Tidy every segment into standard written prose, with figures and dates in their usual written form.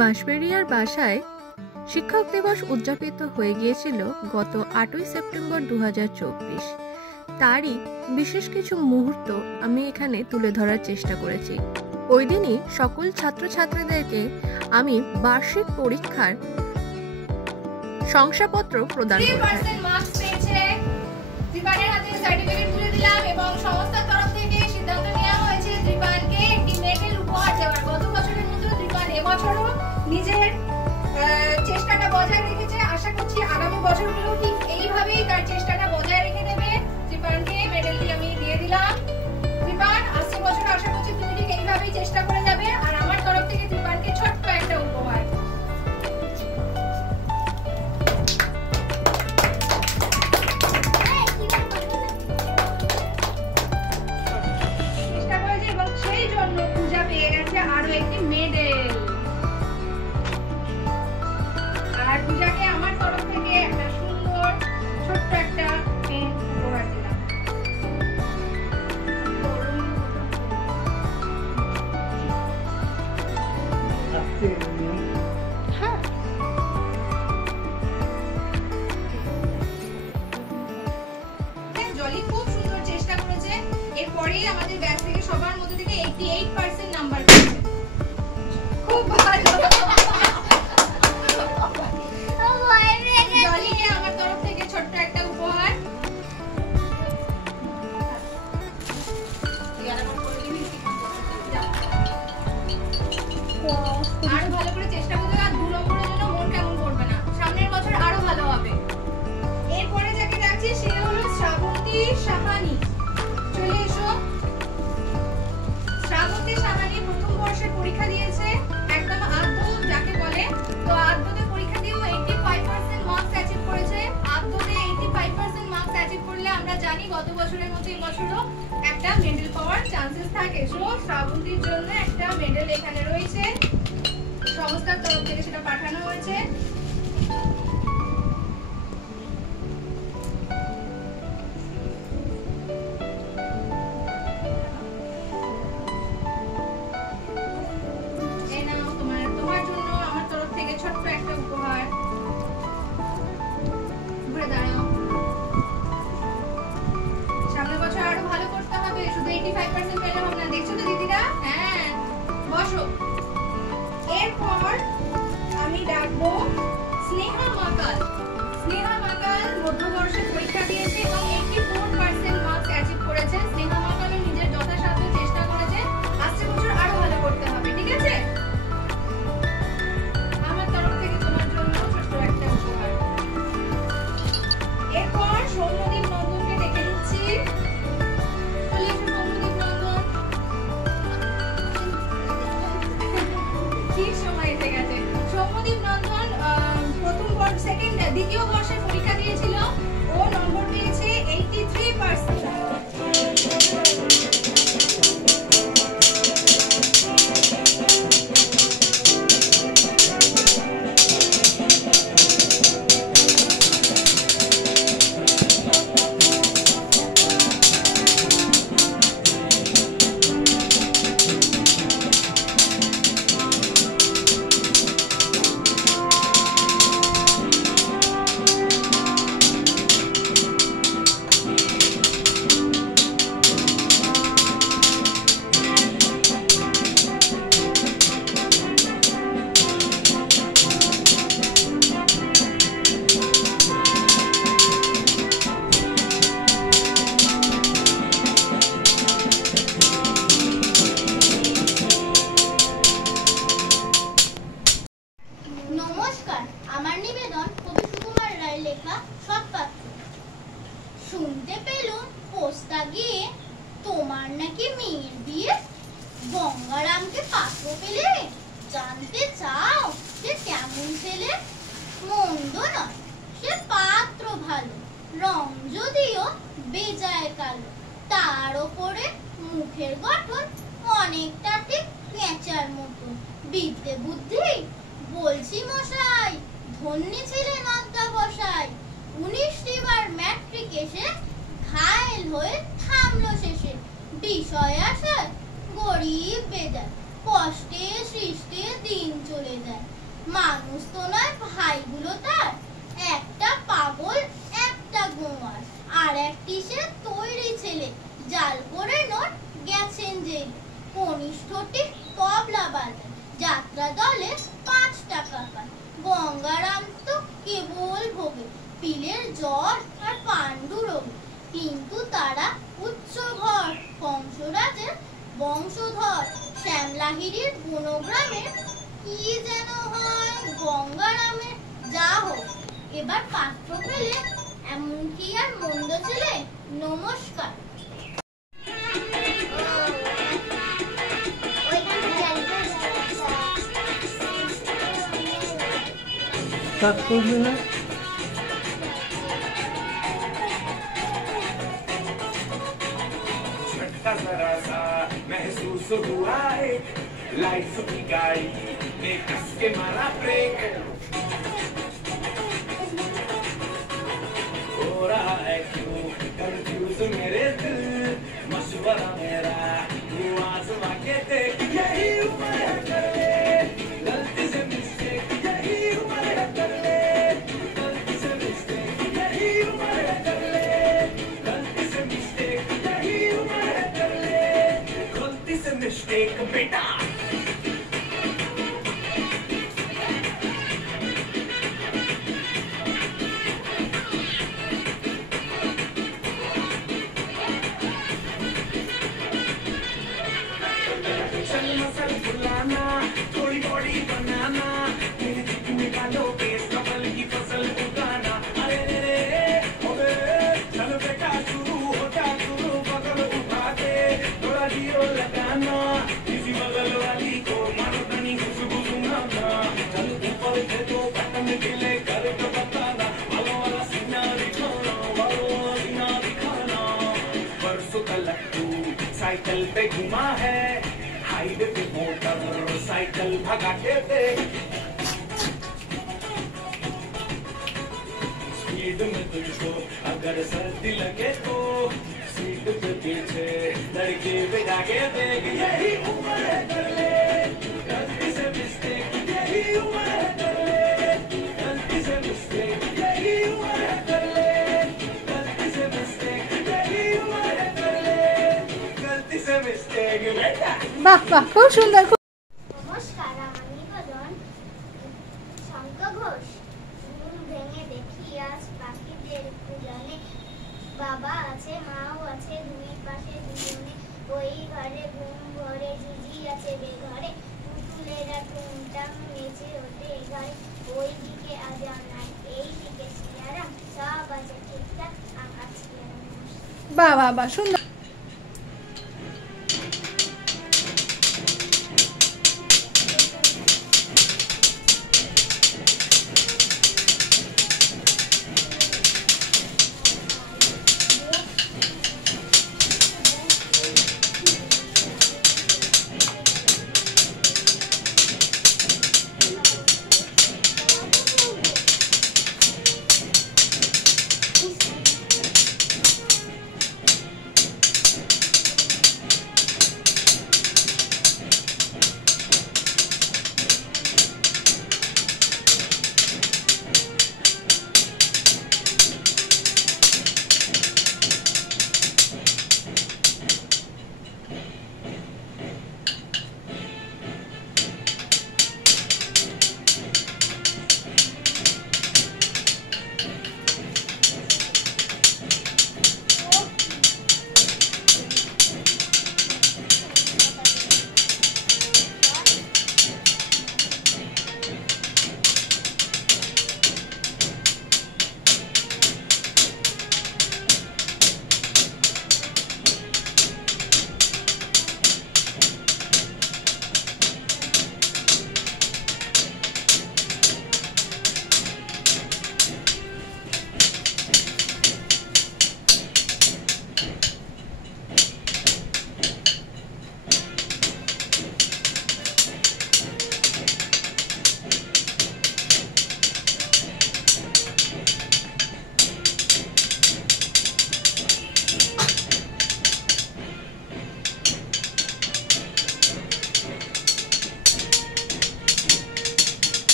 বাঁশবেড়িয়ার বাসায় শিক্ষক দিবস উদযাপিত হয়ে গিয়েছিল গত 8ই সেপ্টেম্বর 2024। তারই বিশেষ কিছু মুহূর্ত আমি এখানে তুলে ধরার চেষ্টা করেছি। ওই দিনই সকল ছাত্রছাত্রীদেরকে আমি বার্ষিক পরীক্ষার শংসাপত্র প্রদান করি। এবং সংস্থার তরফ থেকে সিদ্ধান্ত নেওয়া হয়েছে দীপানকে একটি মেডেল উপহার দেওয়ার। গত বছরের মতো দীপান এবছরও নিজের চেষ্টাটা বজায় রেখেছে। আশা করছি আগামী বছরগুলো ঠিক এইভাবেই তার চেষ্টাটা বজায় রেখে দেবে। দীপানকে মেডেলটি আমি দিয়ে দিলাম। দীপান, আসছে বছর আশা করছি তুমি ঠিক এইভাবেই চেষ্টা করে যাবে। আর আমার তরফ থেকে দীপানকে ছোট্ট একটা উপহার। আরো একটি মেডেল। আর পূজাকে আমার তরফ থেকে একটা সুন্দর ছোট্ট একটা পেন উপহার দিলাম। জলি খুব সুন্দর চেষ্টা করেছে। এরপরেই আমাদের ব্যাচ থেকে সবার মধ্যে থেকে 88% নাম্বার পেয়েছে। খুব ভালো। জলিকে আমার তরফ থেকে ছোট্ট একটা উপহার। আরো ভালো করে চেষ্টা করতে হবে। 2 নম্বরের জন্য মন কেমন করবে না। সামনের বছর আরো ভালো হবে। এরপরে যাকে ডাকছি সে হলো শ্রাবন্তী সাহানি। চলে এসো। শ্রাবন্তী সাহানি প্রথম বর্ষের পরীক্ষা দিয়েছে, একদম আদ্য যাকে বলে। তো আদ্যতে পরীক্ষা দিয়েও 85% মার্কস অ্যাচিভ করেছে। আদ্যতে 85% মার্কস অ্যাচিভ করলে আমরা জানি গত বছরের মতো এই বছরও একটা মেডেল পাওয়ার চান্সেস থাকে। সো শ্রাবন্তীর জন্য একটা মেডেল এখানে রয়েছে, সংস্থার তরফ থেকে সেটা পাঠানো হয়েছে। ছোট্ট একটা উপহার। ঘুরে দাঁড়াও। সামনের বছর আরো ভালো করতে হবে, শুধু 85% পেলে হবে না। দেখছো তো দিদিরা? হ্যাঁ, বসো। এরপর আমি ডাকবো স্নেহা মাকাল। স্নেহা মাকাল মধ্যবর্ষের পরীক্ষা দিয়েছে এবং 84% মার্কস অ্যাচিভ করেছে। স্নেহা মাকালও নিজের যথাসাধ্য চেষ্টা করেছে। আসছে বছর আরো ভালো করতে হবে, ঠিক আছে? এরপর সৌম্যদীপ নন্দনকে ডেকে নিচ্ছি। চলে এসো সৌম্যদীপ নন্দন। ঠিক সময় এসে গেছে। সৌম্যদীপ নন্দন দ্বিতীয় বর্ষের পরীক্ষা দিয়েছিল। ও নম্বর পেয়েছে 83%। শুনতে পেলুম পোস্তা গিয়ে তোমার নাকি মেয়ের বিয়ে। গঙ্গারামকে পাত্র পেলে জানতে চাও সে কেমন ছেলে? মন্দ নয়, সে পাত্র ভালো, রং যদিও বেজায় কালো। তার ওপরে মুখের গঠন অনেকটা ঠিক পেঁচার মতো। বিদ্যে বুদ্ধি বলছি মশাই, ধন্যী ছিলেন অধ্যাবসায়। 19টি বার ম্যাট্রিক এসে ঘায়েল হয়ে থামলো শেষে। বিষয় আসার গরিব বেজায়, কষ্টে সৃষ্টে দিন চলে যায়। মানুষ তো নয় ভাইগুলো তার, একটা পাগল একটা গোয়ার, আর একটি সে তৈরি ছেলে, জাল করে নোট গেছেন জেলে। কনিষ্ঠটি তবলা বাজায়, যাত্রা দলে 5 টাকা পায়। গঙ্গারাম তো কেবল ভোগে পিলের জ্বর আর পাণ্ডু রোগে, কিন্তু তারা উচ্চ ঘর কংসরাজের বংশধর। শ্যামলাহিড়ির গুণগ্রামে কি যেন হয় গঙ্গারামের, যা হোক এবার পাত্র পেলে এমন কি আর মন্দ ছেলে। নমস্কার। महसूस हुआ है लाइफ की गाड़ी ने कस के मारा ब्रेक, हो रहा है क्यों कंफ्यूज मेरे दिल, मशवरा मेरा तू आजमा के देख, यही उम्र है कर ले गलती से मिस्टेक, यही उम्र है कर ले गलती से मिस्टेक, यही उम्र है कर ले गलती से मिस्टेक, यही उम्र है कर ले गलती से मिस्टेक बेटा। थोड़ी बॉडी बनाना, मेरे चिक निकालो केस कपल की फसल उगाना। अरे रे रे ओबे चल बेटा शुरू होता शुरू, बगल उठा के थोड़ा दियो लगाना, किसी बगल वाली को मारो तनी खुशबू सुनाना। चल ऊपर से तो बटन गिले कर तो बताना, वाला वाला सीना दिखाना, वाला वाला सीना दिखाना। परसों तक तू साइकिल पे घुमा है, हाईवे पे मोटर साइकिल भगाते थे, स्पीड में तुझको अगर सर्दी लगे तो सीट पे पीछे लड़के बिठा के देख, यही उम्र है कर ले गलती से मिस्टेक, यही उम्र है कर ले गलती से मिस्टेक, यही उम्र है कर ले गलती से मिस्टेक, यही उम्र है कर ले गलती से मिस्टेक बेटा। বাহ বাহ, খুব সুন্দর। নমস্কার, আমি নিবেদন শঙ্খ ঘোষ। ঘুম ভেঙে দেখি আজ পাখিদের পূজনে, বাবা আছে মাও আছে দুই পাশে দুজনে, ওই ঘরে ঘুম ভরে ঝিঝি আছে বেঘরে, পুতুলেরা টুংটাং নেচে ওঠে ঘরে, ওই দিকে আজান নাই এই দিকে সিয়ারাম, সব আছে ঠিকঠাক আমার সিয়ারাম। বাহ বাহ বাহ, সুন্দর।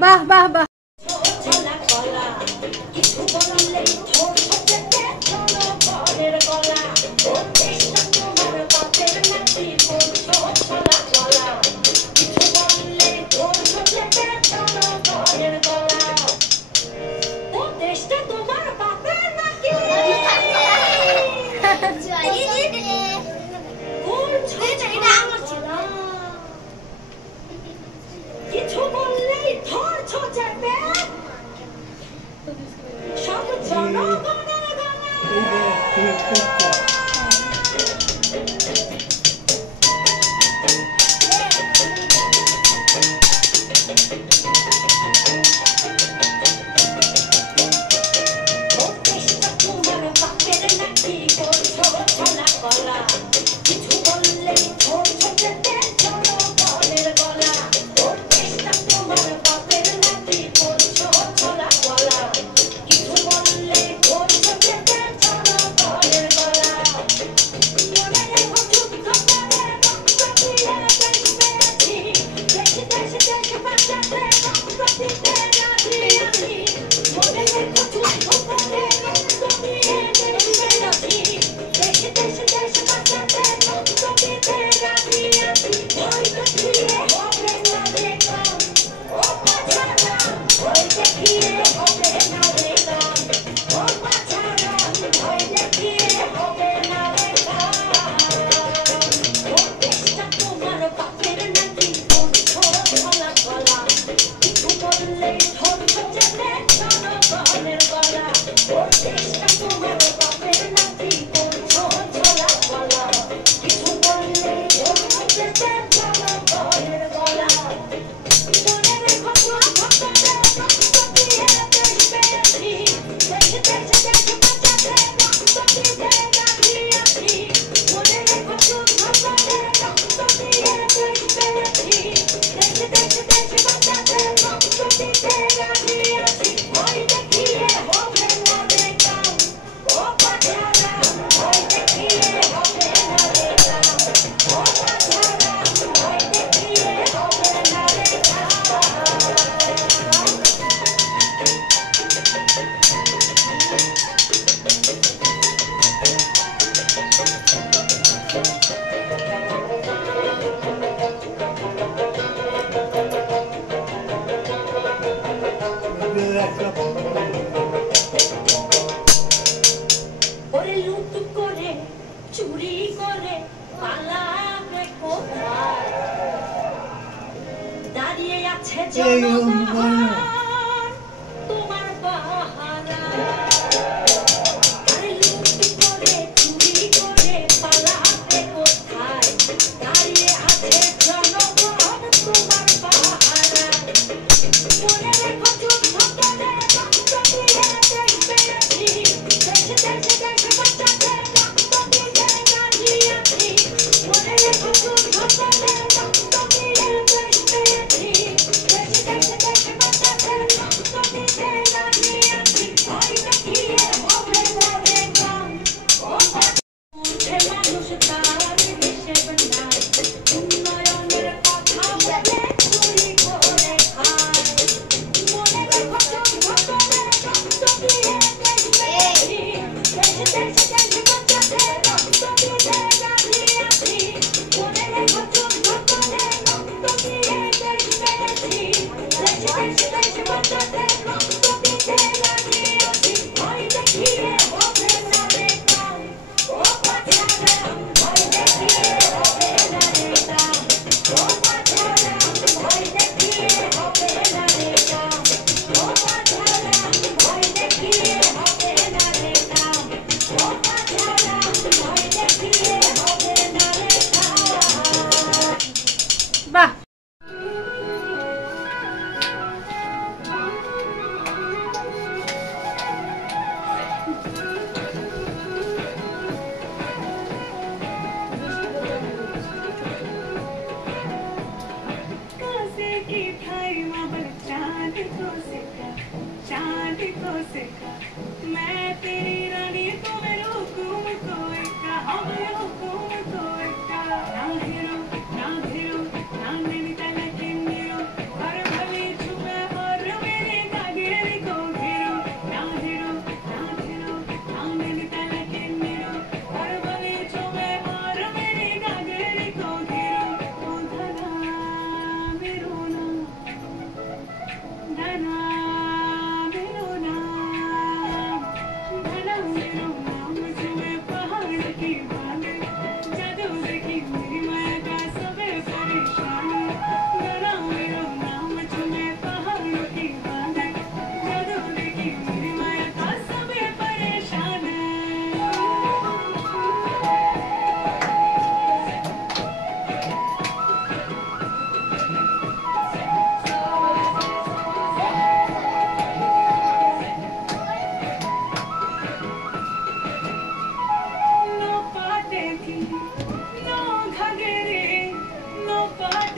বাহ বাহ বাহ।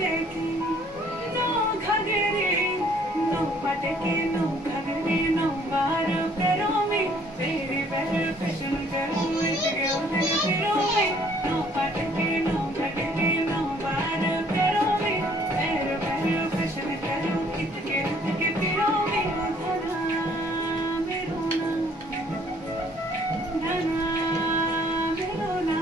pateki, no ghagri, no pateki, no ghagri, no bar karo me, tere bar fashion karo me, karo me, no pateki, no ghagri, no bar karo me, tere bar fashion karo, kitke karo me, dhana merona, dhana merona.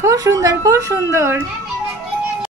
খুব সুন্দর, খুব সুন্দর। Ma'am